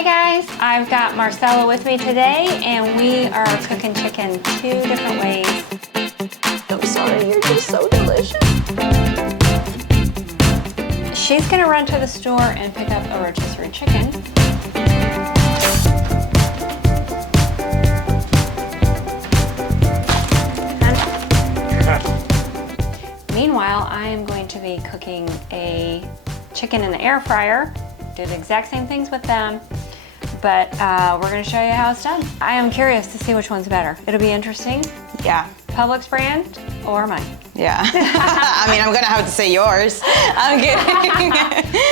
Hey guys, I've got Marcela with me today and we are cooking chicken 2 different ways. I'm sorry, you're just so delicious. She's gonna run to the store and pick up a rotisserie chicken. Meanwhile, I am going to be cooking a chicken in the air fryer. Do the exact same things with them, but we're going to show you how it's done. I am curious to see which one's better. It'll be interesting. Yeah. Publix brand or mine? Yeah. I mean, I'm going to have to say yours. I'm kidding.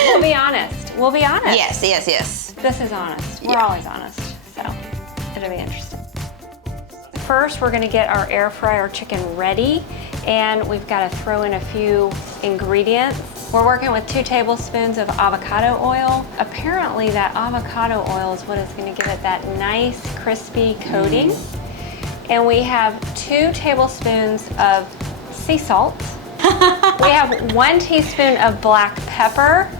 We'll be honest. We'll be honest. Yes, yes, yes. This is honest. We're always honest, so it'll be interesting. First, we're going to get our air fryer chicken ready, and we've got to throw in a few ingredients. We're working with 2 tablespoons of avocado oil. Apparently that avocado oil is what is going to give it that nice crispy coating. And we have 2 tablespoons of sea salt. We have 1 teaspoon of black pepper.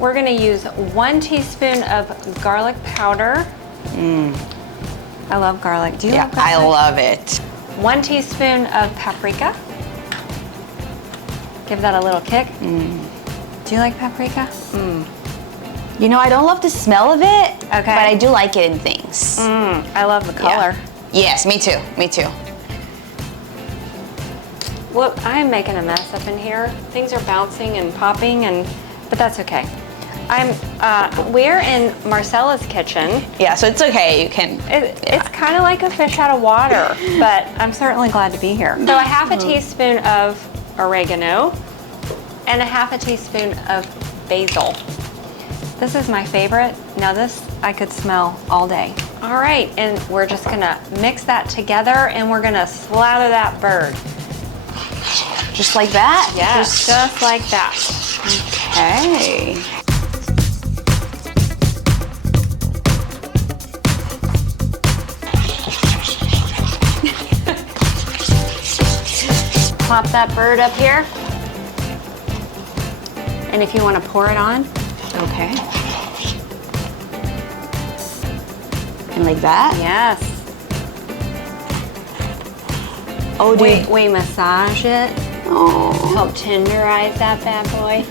We're going to use 1 teaspoon of garlic powder. I love garlic. Do you love garlic? I love it. 1 teaspoon of paprika. Give that a little kick. Do you like paprika? You know, I don't love the smell of it, Okay. but I do like it in things. I love the color. Yes, me too, me too. Look, I'm making a mess up in here. Things are bouncing and popping, but that's okay. We're in Marcela's kitchen. Yeah, so it's okay, you can. It's kind of like a fish out of water, but I'm certainly glad to be here. So a half a teaspoon of oregano and a half a teaspoon of basil. This is my favorite. Now this I could smell all day. All right, and we're just gonna mix that together and we're gonna slather that bird. Just like that? Yes, just like that. Okay. Pop that bird up here. And if you want to pour it on. Okay. And like that? Yes. Oh, We massage it. Oh. Help tenderize that bad boy.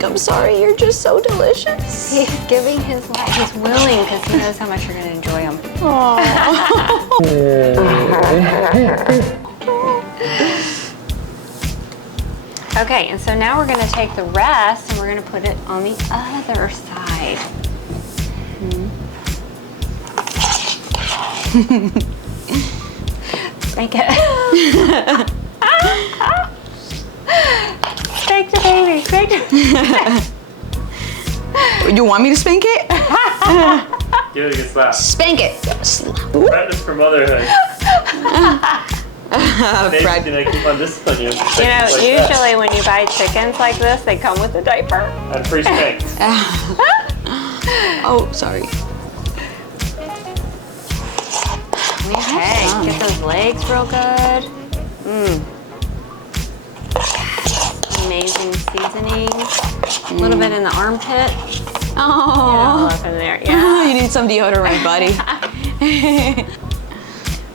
I'm sorry, you're just so delicious. He's giving his life. He's willing because he knows how much you're going to enjoy him. Okay, and so now we're going to take the rest and we're going to put it on the other side. Spank it. Spank the baby, spank it. You want me to spank it? Give it a good slap. Spank it. Practice for motherhood. Baby's Fred. gonna keep on disciplining you. You know, usually when you buy chickens like this, they come with a diaper. And free spank. Oh, sorry. Okay, get those legs real good. Amazing seasoning. A little bit in the armpit. Oh. Up in there, yeah. You need some deodorant, buddy.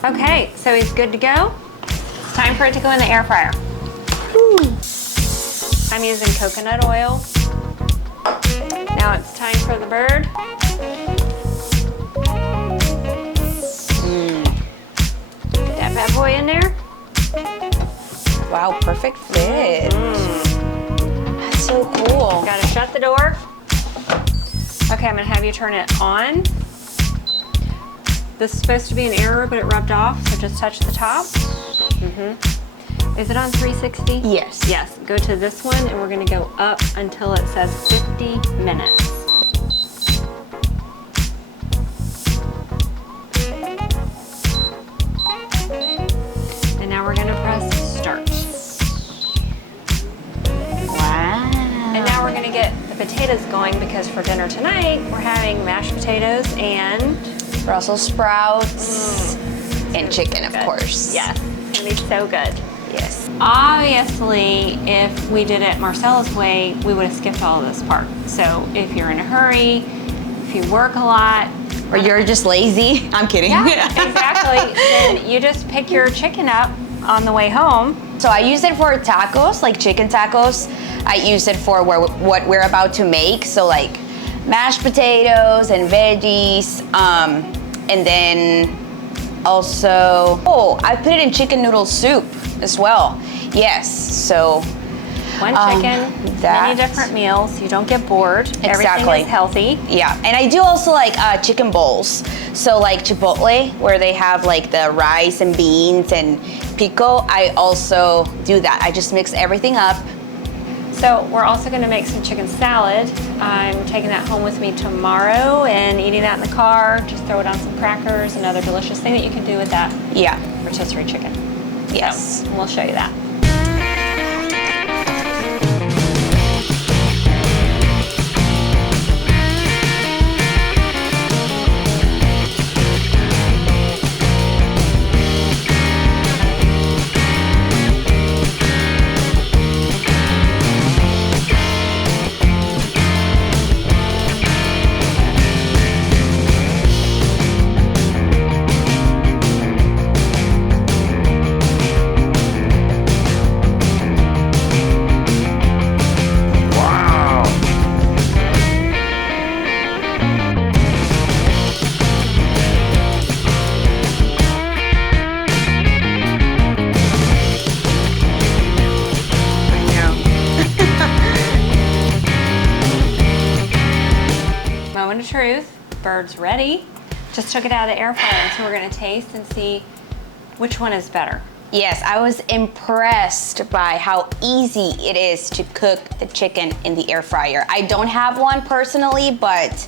Okay, so he's good to go. It's time for it to go in the air fryer. I'm using coconut oil. Now it's time for the bird. Get that bad boy in there. Wow, perfect fit. That's so cool. Gotta shut the door. Okay, I'm gonna have you turn it on. This is supposed to be an error, but it rubbed off, so just touch the top. Is it on 360? Yes. Yes, go to this one and we're gonna go up until it says 50 minutes. And now we're gonna press start. Wow. And now we're gonna get the potatoes going because for dinner tonight, we're having mashed potatoes and Brussels sprouts and chicken, of good. course. Yes, it's gonna be so good. Yes. Obviously, if we did it Marcela's way, we would have skipped all of this part. So if you're in a hurry, if you work a lot, Or you're just lazy. I'm kidding. yeah, exactly, then you just pick your chicken up on the way home. So I use it for tacos, like chicken tacos. I use it for what we're about to make. So like mashed potatoes and veggies. And then also, oh, I put it in chicken noodle soup as well. Yes, so. One chicken, many different meals. You don't get bored. Exactly. Everything is healthy. Yeah, and I do also like chicken bowls. So like Chipotle, where they have like the rice and beans and pico, I also do that. I just mix everything up. So we're also going to make some chicken salad. I'm taking that home with me tomorrow and eating that in the car. Just throw it on some crackers, another delicious thing that you can do with that Yeah. rotisserie chicken. Yes. So we'll show you that. Moment of truth, bird's ready. Just took it out of the air fryer, so we're gonna taste and see which one is better. Yes, I was impressed by how easy it is to cook the chicken in the air fryer. I don't have one personally, but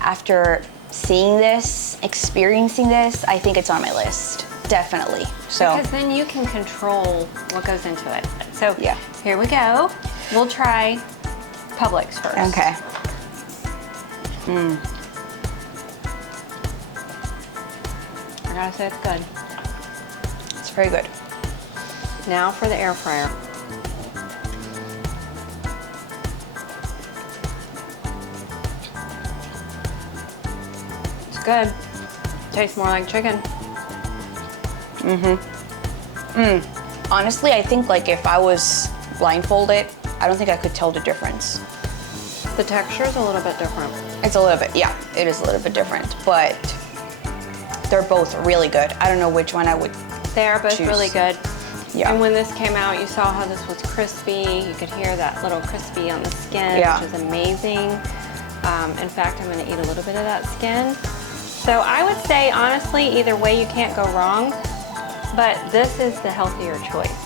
after seeing this, experiencing this, I think it's on my list, definitely. So Because then you can control what goes into it. So Yeah. here we go. We'll try Publix first. okay. I gotta say it's good. It's very good. Now for the air fryer. It's good. Tastes more like chicken. Honestly, I think like if I was blindfolded, I don't think I could tell the difference. The texture's a little bit different. It's a little bit, yeah, it is a little bit different, but they're both really good. I don't know which one I would. They are both Choose. really good. Yeah. And when this came out, you saw how this was crispy. You could hear that little crispy on the skin, Yeah. which is amazing. In fact, I'm gonna eat a little bit of that skin. So I would say, honestly, either way you can't go wrong, but this is the healthier choice.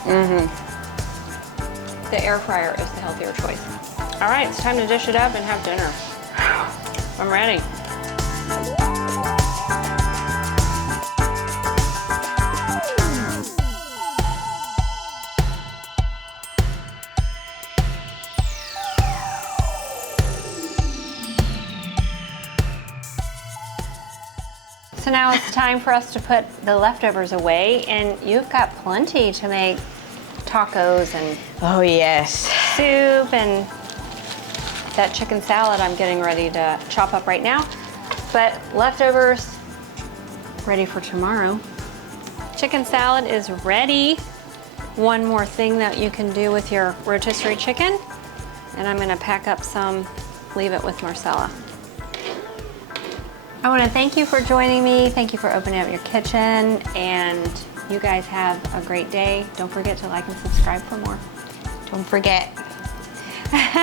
The air fryer is the healthier choice. All right, it's time to dish it up and have dinner. I'm ready. So now it's time for us to put the leftovers away, and you've got plenty to make tacos and Oh yes. soup and that chicken salad I'm getting ready to chop up right now. But leftovers ready for tomorrow. Chicken salad is ready. One more thing that you can do with your rotisserie chicken, and I'm gonna pack up some, leave it with Marcela. I want to thank you for joining me. Thank you for opening up your kitchen, and you guys have a great day. Don't forget to like and subscribe for more. Don't forget.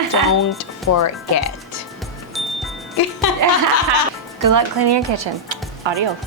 Don't forget. Good luck cleaning your kitchen. Adios.